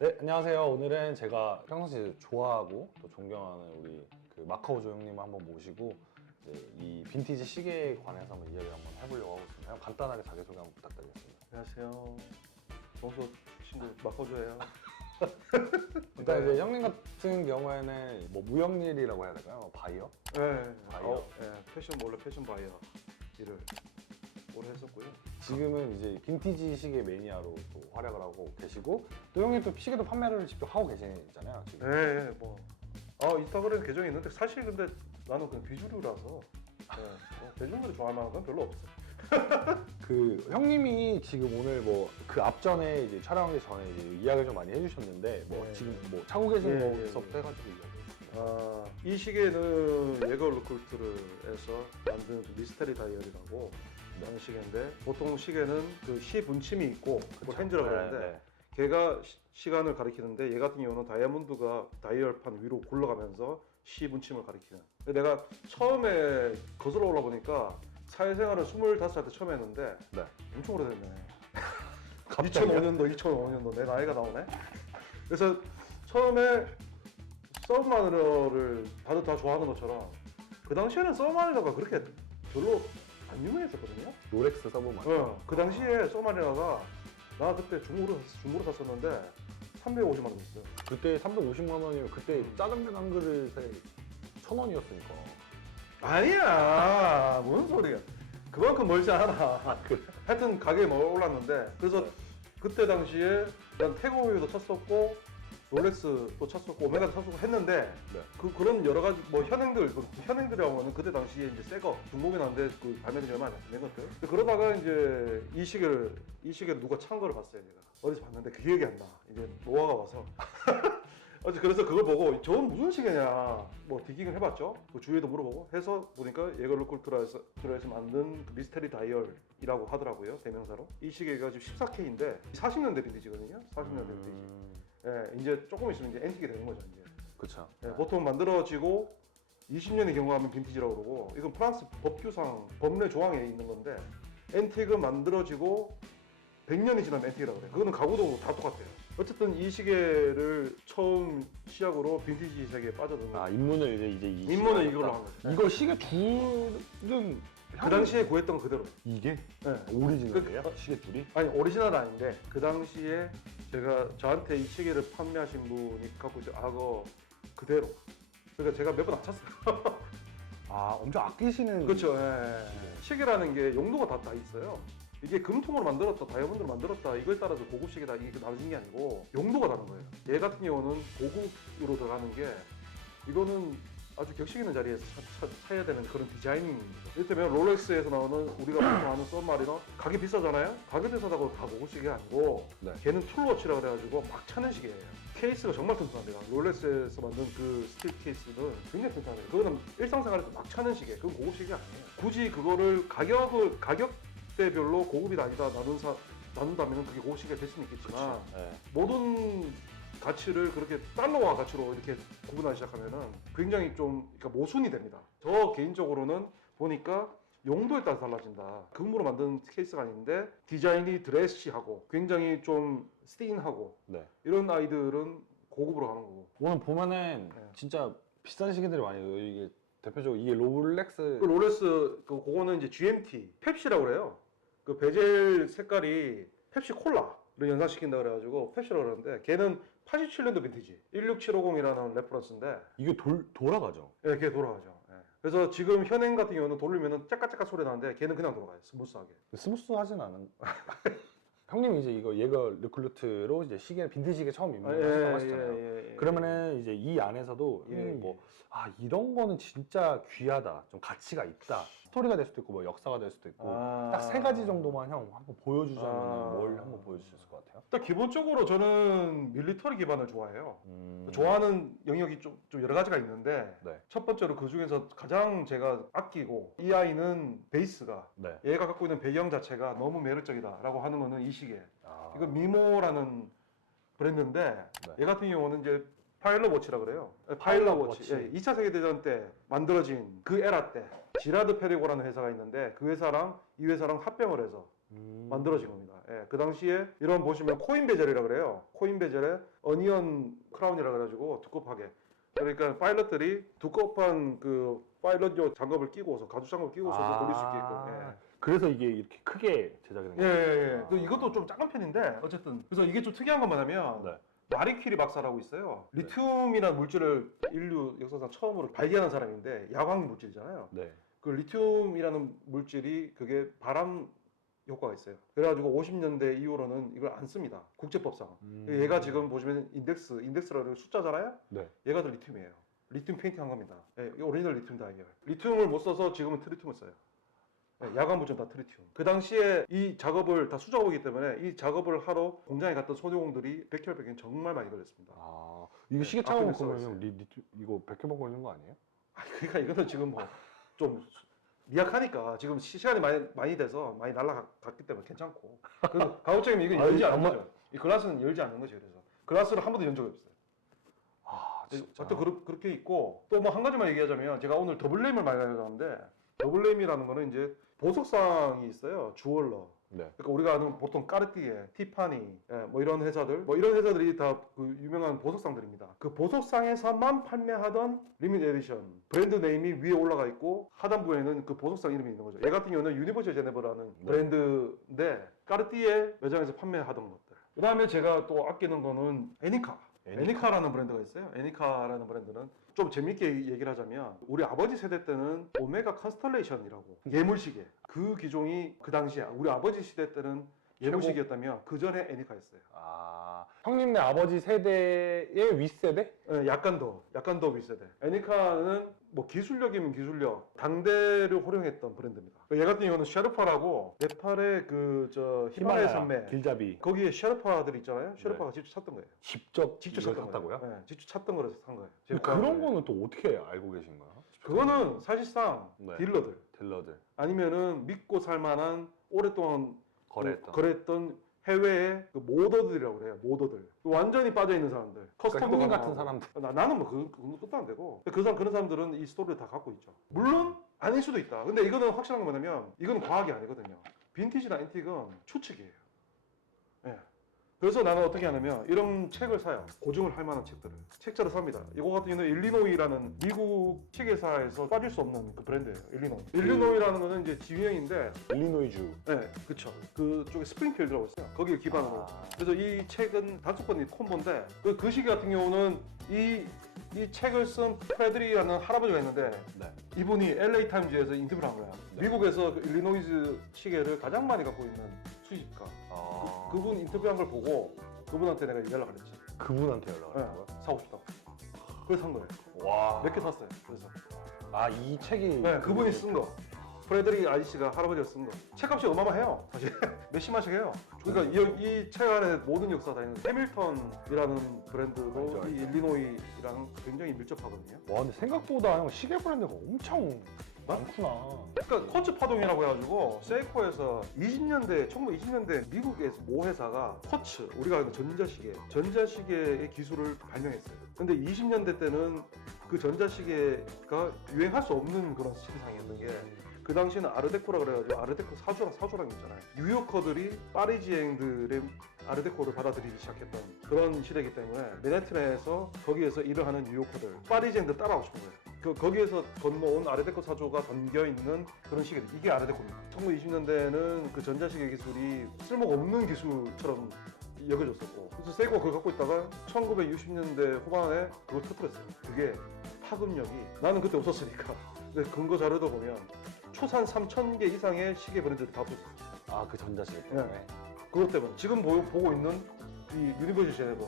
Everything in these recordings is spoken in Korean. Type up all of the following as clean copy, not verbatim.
네, 안녕하세요. 오늘은 제가 평상시에 좋아하고 또 존경하는 우리 그 마카오조 형님을 한번 모시고 이제 이 빈티지 시계에 관해서 한번 이야기를 한번 해보려고 하고 있습니다. 형 간단하게 자기소개 한번 부탁드리겠습니다. 안녕하세요. 동서 친구 마커조예요. 일단 이제 형님 같은 경우에는 뭐 무역일이라고 해야 될까요? 뭐 바이어? 네, 바이어. 패션 원래 패션 바이어 일을 오래 했었고요. 지금은 이제 빈티지 시계 매니아로 또 활약을 하고 계시고 또 형님 또 시계도 판매를 직접 하고 계시잖아요. 지금. 네, 뭐 인스타그램 계정이 있는데 사실 근데 나는 그냥 비주류라서 대중들이 좋아할 만한 건 별로 없어. 그 형님이 지금 오늘 뭐 그 앞전에 이제 촬영하기 전에 이제 이야기를 좀 많이 해주셨는데 뭐 네. 지금 뭐 차고 계신 네, 거부터 해가지고 이야기해주셨습니다. 이 시계는 예거 루쿨트를 해서 만든 그 미스테리 다이얼이라고 하는 시계인데 보통 시계는 그 시 분침이 있고 뭐 핸즈라고 하는데 걔가 시간을 가리키는데 얘 같은 경우는 다이아몬드가 다이얼판 위로 굴러가면서 시 분침을 가리키는. 근데 내가 처음에 거슬러 올라보니까 사회생활을 25살 때 처음 했는데 네. 엄청 오래됐네. 갑자기요? 2005년도 내 나이가 나오네. 그래서 처음에 서브마리너를 다들 다 좋아하는 것처럼 그 당시에는 서브마리너가 그렇게 별로 안 유명했었거든요. 롤렉스 서브만. 그 당시에 서브마리너가 나 그때 중고로 샀었는데 350만 원이었어요. 그때 350만 원이면 그때 짜장면 한 그릇에 1,000원이었으니까. 아니야, 뭔 소리야. 그만큼 멀지 않아. 하여튼 가격이 뭐 올랐는데 그래서 그때 당시에 난 태고유도 쳤었고 롤렉스도 쳤었고 오메가도 쳤었고 했는데 네. 그런 여러 가지 뭐 현행들이라고 하면 그때 당시에 이제 새거 중국에 나왔는데 그 발매된 지 얼마 안 된 것들. 그러다가 이제 이 시계를 누가 찬 거를 봤어요. 내가 어디서 봤는데 그 기억이 안 나. 이제 노화가 와서. 어제 그래서 그걸 보고 저건 무슨 시계냐 뭐 디깅을 해봤죠. 그 주위에도 물어보고 해서 보니까 예거 루쿨트라에서 만든 그 미스테리 다이얼이라고 하더라고요. 대명사로. 이 시계가 지금 14K인데 40년대 빈티지거든요. 40년대 빈티지. 예, 이제 조금 있으면 이제 앤틱이 되는 거죠. 이제. 그쵸. 예, 보통 만들어지고 20년이 경과하면 빈티지라고 그러고 이건 프랑스 법규상 법례 조항에 있는 건데 앤틱은 만들어지고 100년이 지나면 앤틱이라고 그래요. 그거는 가구도 다 똑같아요. 어쨌든 이 시계를 처음 시작으로 빈티지 세계에 빠져든 거예요. 입문을 이제 입문을 이걸로 한 거죠. 이거 시계 줄은 그 당시에 구했던 거 그대로. 이게 네. 오리지널이에요? 시계 줄이? 아니 오리지널 아닌데 그 당시에 제가 저한테 이 시계를 판매하신 분이 갖고 있는 악어 그대로. 그러니까 제가 몇 번 안 찼어요. 엄청 아끼시는. 그렇죠. 예. 시계라는 게 용도가 다 있어요. 이게 금통으로 만들었다, 다이아몬드로 만들었다 이거에 따라서 고급 시계다 이게 나눠진 게 아니고 용도가 다른 거예요. 얘 같은 경우는 고급으로 들어가는 게 이거는 아주 격식 있는 자리에서 사야 되는 그런 디자이닝입니다. 이를테면 롤렉스에서 나오는 우리가 보통 아는 서브마리너 가격이 비싸잖아요. 가격이 비싸다고 다 고급 시계가 아니고 네. 걔는 툴워치라 그래가지고 막 차는 시계예요. 케이스가 정말 튼튼합니다. 롤렉스에서 만든 그 스틸 케이스는 굉장히 튼튼해요. 그거는 일상생활에서 막 차는 시계, 그건 고급 시계가 아니에요. 굳이 그거를 가격대별로 고급이다 아니다 나눈다면 그게 고급 시계가 될 수는 있겠지만 네. 모든 가치를 그렇게 달러와 가치로 이렇게 구분하기 시작하면은 굉장히 좀 그러니까 모순이 됩니다. 저 개인적으로는 보니까 용도에 따라 달라진다. 금으로 만든 케이스가 아닌데 디자인이 드레시하고 굉장히 좀 스틴하고 네. 이런 아이들은 고급으로 가는 거고. 오늘 보면은 네. 진짜 비싼 시계들이 많이 있어요. 이게 대표적으로 이게 롤렉스. 그 롤렉스 그거는 이제 GMT 펩시라고 그래요. 그 베젤 색깔이 펩시 콜라를 연상시킨다 그래가지고 펩시라고 그러는데 걔는 87년도 빈티지 16750이라는 레퍼런스인데 이게 돌아가죠. 예, 걔 돌아가죠. 예. 그래서 지금 현행 같은 경우는 돌리면은 짝깍짝깍 소리 나는데 걔는 그냥 돌아가요. 스무스하게. 스무스하진 않은. 형님이 이제 얘가 르클루트로 이제 시계 빈티지 시계 처음 입문하셨다고 하셨잖아요. 그러면은 이제 이 안에서도 형님 이런 거는 진짜 귀하다, 좀 가치가 있다. 스토리가 될 수도 있고 뭐 역사가 될 수도 있고 딱 세 가지 정도만 형 한번 보여주자면 뭘 한번 보여주실 것 같아요? 일단 기본적으로 저는 밀리터리 기반을 좋아해요. 좋아하는 영역이 좀 여러 가지가 있는데 네. 첫 번째로 그 중에서 가장 제가 아끼고 이 아이는 베이스가 네. 얘가 갖고 있는 배경 자체가 너무 매력적이다라고 하는 거는 이 시계. 아. 이거 미모라는 브랜드인데 네. 얘 같은 경우는 이제 파일럿 워치라 그래요. 파일럿 워치. 예, 2차 세계대전 때 만들어진 그 에라 때 지라드 페리고라는 회사가 있는데 그 회사랑 이 회사랑 합병을 해서 만들어진 겁니다. 예, 그 당시에 이런 보시면 코인 베젤이라 그래요. 코인 베젤에 어니언 크라운이라 그래가지고 두껍하게. 그러니까 파일럿들이 두껍한 그 파일럿용 장갑을 끼고서 가죽 장갑을 끼고서 돌릴 수 있게끔. 예. 그래서 이게 이렇게 크게 제작이 된 예, 거예요. 예, 예. 이것도 좀 작은 편인데 어쨌든 그래서 이게 좀 특이한 건 뭐냐면 네. 마리 퀴리 박사라고 있어요. 리튬이라는 물질을 인류 역사상 처음으로 발견한 사람인데 야광 물질이잖아요. 네. 그 리튬이라는 물질이 그게 바람 효과가 있어요. 그래가지고 50년대 이후로는 이걸 안 씁니다. 국제법상. 얘가 지금 보시면 인덱스라는 숫자잖아요. 네. 얘가 다 리튬이에요. 리튬 페인팅 한 겁니다. 예, 이 오리지널 리튬 다이얼. 리튬을 못 써서 지금은 트리튬을 써요. 예, 야광 물질 다 트리튬. 그 당시에 이 작업을 다 수작업이기 때문에 이 작업을 하러 공장에 갔던 소녀공들이 백혈백인 정말 많이 걸렸습니다. 이거 네, 시계 차고 아크릴 그러면 써있어요. 이거 100개만 걸리는 거 아니에요? 그러니까 이거는 지금 뭐 좀 미약하니까 지금 시간이 많이 돼서 많이 날아갔기 때문에 괜찮고. 그 가급적이면 이거 열지 않는 거죠. 이 글라스는 열지 않는 거죠. 그래서 글라스를 한 번도 연 적이 없어요. 진짜. 하여튼 그렇게 있고 또 뭐 한 가지만 얘기하자면 제가 오늘 더블레임을 많이 가져가는데 더블레임이라는 거는 이제 보석상이 있어요. 주얼러. 네. 그러니까 우리가 아는 보통 까르띠에, 티파니, 뭐 이런 회사들, 뭐 이런 회사들이 다 그 유명한 보석상들입니다. 그 보석상에서만 판매하던 리미트 에디션 브랜드 네임이 위에 올라가 있고 하단부에는 그 보석상 이름이 있는 거죠. 얘 같은 경우는 유니버셜 제네버라는 네. 브랜드인데 까르띠에 매장에서 판매하던 것들. 그 다음에 제가 또 아끼는 거는 애니카라는 브랜드가 있어요. 애니카라는 브랜드는 좀 재밌게 얘기를 하자면 우리 아버지 세대 때는 오메가 컨스텔레이션이라고 예물시계 그 기종이 그 당시에 우리 아버지 시대 때는 예물시계였다면 그 전에 애니카였어요. 형님네 아버지 세대의 윗세대? 예, 약간 더 윗세대. 애니카는 뭐 기술력이면 기술력, 당대를 호령했던 브랜드입니다. 얘 같은 경우는 셰르파라고 네팔의 그 저 히말라야 산맥 길잡이 거기에 셰르파들 있잖아요. 셰르파가 직접 찾던 거예요. 직접 직접 찾던 샀다고요? 거예요. 네, 직접 찾던 거라서 산 거예요. 근데 그런 거는 또 어떻게 알고 계신 거예요? 그거는 사실상 네. 딜러들 아니면은 믿고 살만한 오랫동안 거래했던 거래했던 해외의 그 모더들이라고 그래요. 모더들 완전히 빠져 있는 사람들. 그러니까 커스텀도 형님 가능하고. 같은 사람들. 나는 뭐 그건 끝도 안 되고 그런 사람들은 이 스토리를 다 갖고 있죠. 물론 아닐 수도 있다. 근데 이거는 확실한 건 뭐냐면 이건 과학이 아니거든요. 빈티지나 앤틱은 추측이에요. 예. 그래서 나는 어떻게 하냐면 이런 책을 사요. 고증을 할 만한 책들을. 책자를 삽니다. 이거 같은 경우는 일리노이라는 미국 책회사에서 빠질 수 없는 그 브랜드예요. 일리노이라는 거는 이제 지명인데 일리노이주. 네, 그쵸. 그쪽에 스프링필드라고 있어요. 거기를 기반으로. 그래서 이 책은 단수권 콤보인데 그 시기 같은 경우는 이 책을 쓴 프레드리라는 할아버지가 있는데 네. 이분이 LA 타임즈에서 인터뷰를 한 거야. 네. 미국에서 그 일리노이즈 시계를 가장 많이 갖고 있는 수집가. 그분 인터뷰한 걸 보고 그분한테 내가 연락을 했지. 그분한테 연락을 네, 한 거예요? 사고 싶다고. 그래서 산 거예요. 와. 몇 개 샀어요. 그래서. 이 책이 네, 그분이 쓴 거. 프레드릭 아저씨가 할아버지가 쓴 거. 책값이 어마어마해요. 사실 몇십만씩 해요. 그러니까 이 책 안에 모든 역사 다 있는 해밀턴이라는 브랜드도 알죠. 이 일리노이랑 굉장히 밀접하거든요. 와, 근데 생각보다 형 시계 브랜드가 엄청 많구나. 그러니까 쿼츠 파동이라고 해가지고 세이코에서 1920년대 미국에서 모 회사가 쿼츠, 우리가 아는 전자시계의 기술을 발명했어요. 근데 20년대 때는 그 전자시계가 유행할 수 없는 그런 시대상이었던 게 그 당시에는 아르데코라 그래가지고 아르데코 사조랑 있잖아요. 뉴요커들이 파리지앵들의 아르데코를 받아들이기 시작했던 그런 시대이기 때문에 맨해튼에서 거기에서 일을 하는 뉴요커들 파리지앵들 따라오고 싶은 거예요. 거기에서 건너온 아르데코 사조가 담겨있는 그런 시계들, 이게 아르데코입니다. 1920년대에는 그 전자시계 기술이 쓸모가 없는 기술처럼 여겨졌었고, 그래서 세이코가 그걸 갖고 있다가 1960년대 후반에 그걸 터뜨렸어요. 그게 파급력이, 나는 그때 없었으니까. 근데 근거 자료도 보면 초산 3,000개 이상의 시계 브랜드들이 다 없어졌어요. 그 전자시계 때문에. 네. 그것 때문에 지금 보고 있는 이 유니버셜 제네버,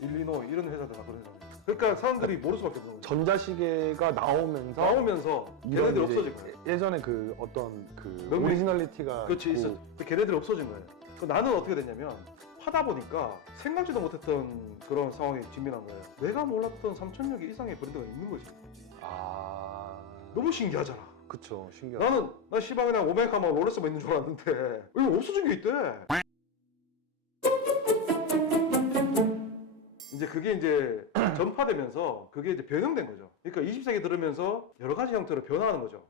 일리노이 이런 회사들 다 그런 회사. 그러니까 사람들이 모를 수밖에 없는 거죠. 전자시계가 나오면서 걔네들이 이런 없어진 거예요. 예전에 그 어떤 그 명맥- 오리지널리티가 그렇지, 있고 있어. 걔네들이 없어진 거예요. 나는 어떻게 됐냐면 하다 보니까 생각지도 못했던 그런 상황에 직면한 거예요. 내가 몰랐던 3,000여 개 이상의 브랜드가 있는 거지. 너무 신기하잖아. 그쵸, 신기하다. 난 씨발 그냥 오메가만 롤렉스만 있는 줄 알았는데 이거 없어진 게 있대. 이제 그게 이제 전파되면서 그게 이제 변형된 거죠. 그러니까 20세기 들으면서 여러 가지 형태로 변화하는 거죠.